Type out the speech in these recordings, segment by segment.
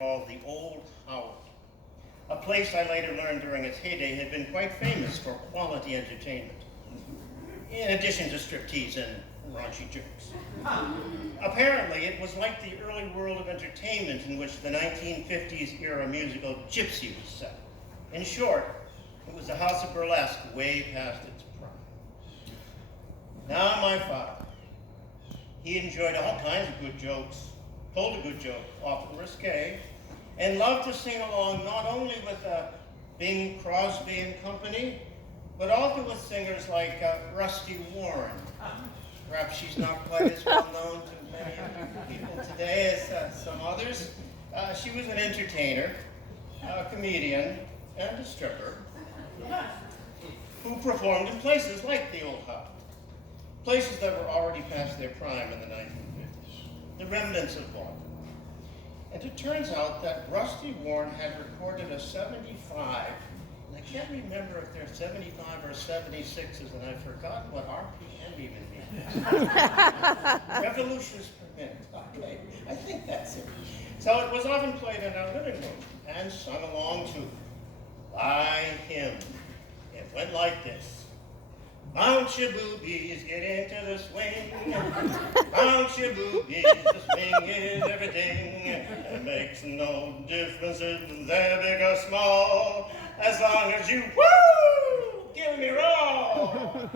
called the Old Howard, a place I later learned during its heyday had been quite famous for quality entertainment, in addition to striptease and raunchy jokes. Apparently, it was like the early world of entertainment in which the 1950s era musical Gypsy was set. In short, it was a house of burlesque way past its prime. Now my father, he enjoyed all kinds of good jokes, told a good joke, often risque, and loved to sing along not only with Bing Crosby and company, but also with singers like Rusty Warren. Perhaps she's not quite as well known to many people today as some others. She was an entertainer, a comedian, and a stripper who performed in places like the Old Howard, places that were already past their prime in the 1950s, the remnants of Boston. And it turns out that Rusty Warren had recorded a 75, and I can't remember if they're 75 or 76s, and I've forgotten what RPM even means. Revolutions per minute. Okay, I think that's it. So it was often played in our living room and sung along to by him. It went like this. Bounce your boobies, get into the swing. Bounce your boobies, the swing is everything. It makes no difference if they're big or small, as long as you, woo, give me roll.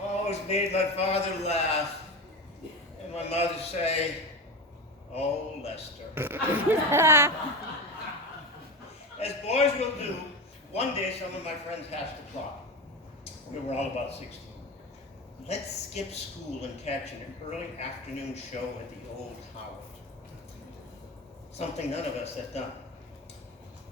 Always made my father laugh, and my mother say, "Oh, Lester." As boys will do, one day some of my friends hatched a plot. We were all about 16. Let's skip school and catch an early afternoon show at the Old Howard. Something none of us had done.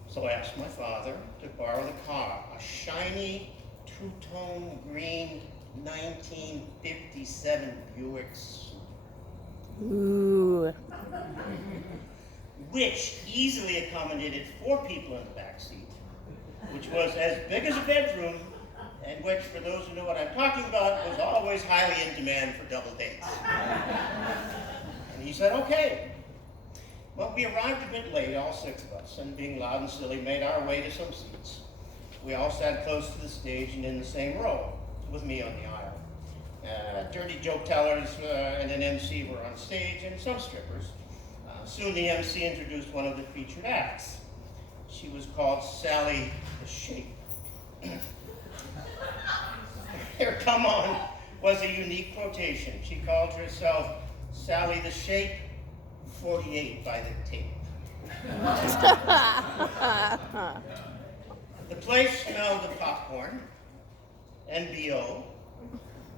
So I asked my father to borrow the car, a shiny two-tone green 1957 Buick, Ooh. which easily accommodated 4 people in the back seat, which was as big as a bedroom, and which, for those who know what I'm talking about, was always highly in demand for double dates. And he said, okay. Well, we arrived a bit late, all 6 of us, and being loud and silly, made our way to some seats. We all sat close to the stage and in the same row, with me on the aisle. Dirty joke tellers and an MC were on stage, and some strippers. Soon the MC introduced one of the featured acts. She was called Sally the Shape. Her "come on" was a unique quotation. She called herself Sally the Shape 48 by the tape. The place smelled of popcorn and BO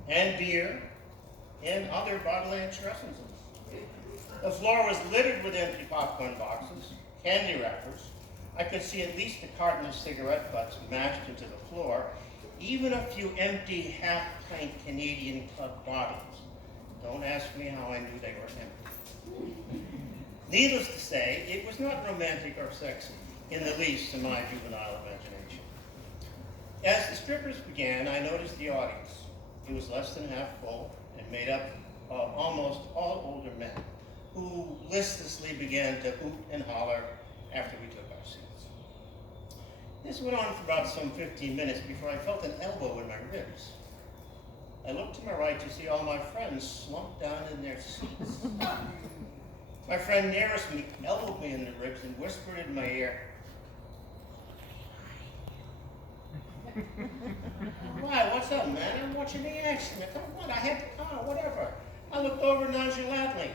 and beer and other bodily excrescences. The floor was littered with empty popcorn boxes, candy wrappers. I could see at least a carton of cigarette butts mashed into the floor, even a few empty half-pint Canadian Club bottles. Don't ask me how I knew they were empty. Needless to say, it was not romantic or sexy, in the least in my juvenile imagination. As the strippers began, I noticed the audience. It was less than half full and made up of almost all older men who listlessly began to hoot and holler after we took our seats. This went on for about some 15 minutes before I felt an elbow in my ribs. I looked to my right to see all my friends slumped down in their seats. My friend nearest me elbowed me in the ribs and whispered in my ear, "Why, what's up, man? I'm watching the action. Come on, I had the car, whatever." I looked over nonchalantly,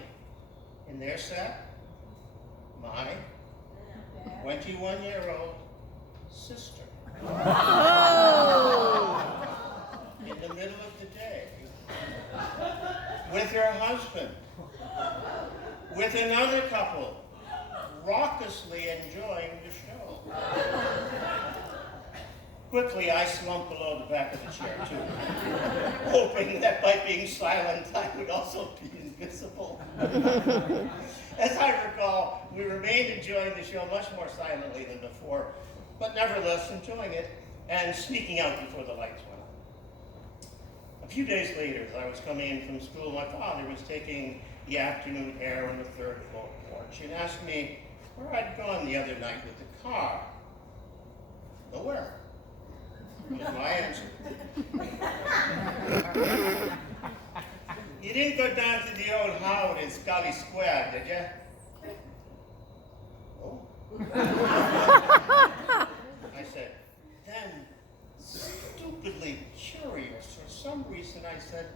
and there sat my 21-year-old sister. Oh. In the middle of the day, with her husband, with another couple, raucously enjoying the show. Quickly, I slumped below the back of the chair, too, hoping that by being silent, I would also be invisible. As I recall, we remained enjoying the show much more silently than before, but nevertheless enjoying it and sneaking out before the lights went on. A few days later, as I was coming in from school, my father was taking the afternoon air on the third floor porch and asked me where I'd gone the other night with the car. Nowhere, was my answer. You didn't go down to the old Howard in Scully Square, did you? Oh. I said, then, stupidly curious, for some reason I said,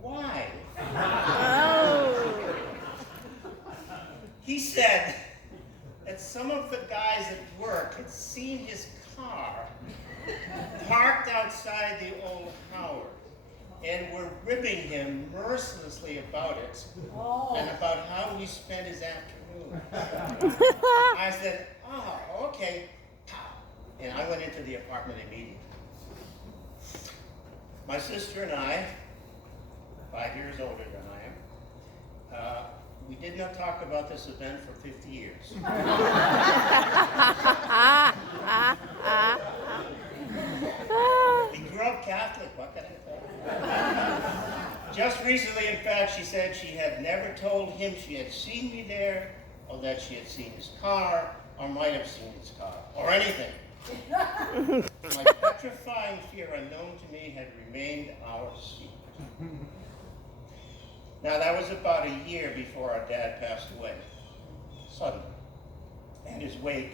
why? Oh. He said that some of the guys at work had seen his car parked outside the old Howard and were ribbing him mercilessly about it and about how he spent his afternoon. I said, oh, okay. And I went into the apartment immediately. My sister and I, 5 years older than I am, we did not talk about this event for 50 years. We grew up Catholic, what can I say? Just recently, in fact, she said she had never told him she had seen me there, or that she had seen his car, or might have seen his car, or anything. My petrifying fear, unknown to me, had remained our secret. Now, that was about a year before our dad passed away, suddenly. In his wake,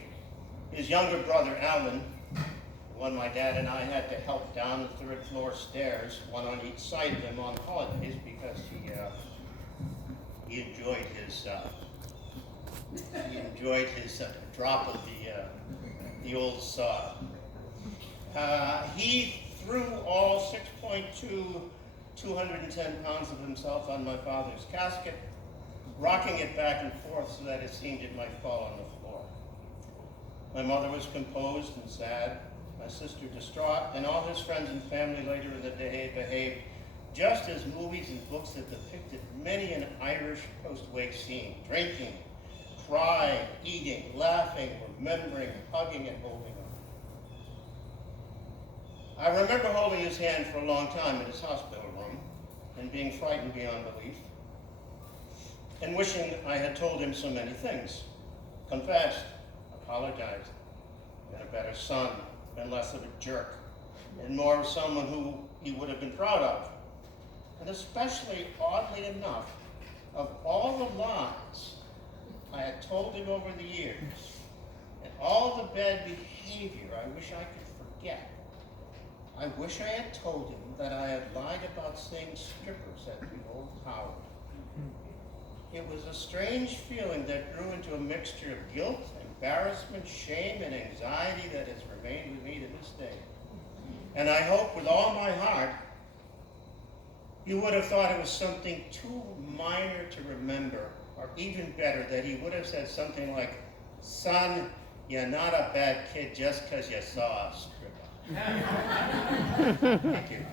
his younger brother, Alan, the one my dad and I had to help down the third floor stairs, one on each side of him on holidays, because he enjoyed his drop of the old sod. He threw all 6.2 210 pounds of himself on my father's casket, rocking it back and forth so that it seemed it might fall on the floor. My mother was composed and sad, my sister distraught, and all his friends and family later in the day behaved just as movies and books had depicted many an Irish post-wake scene: drinking, crying, eating, laughing, remembering, hugging, and holding on. I remember holding his hand for a long time in his hospital room and being frightened beyond belief and wishing I had told him so many things, confessed, apologized, been a better son, been less of a jerk, and more of someone who he would have been proud of. And especially, oddly enough, of all the lies I had told him over the years, and all the bad behavior I wish I could forget, I wish I had told him that I had lied about seeing strippers at the old Howard. It was a strange feeling that grew into a mixture of guilt, embarrassment, shame, and anxiety that has remained with me to this day. And I hope with all my heart you would have thought it was something too minor to remember, or even better, that he would have said something like, "Son, you're not a bad kid just because you saw a stripper." Thank you.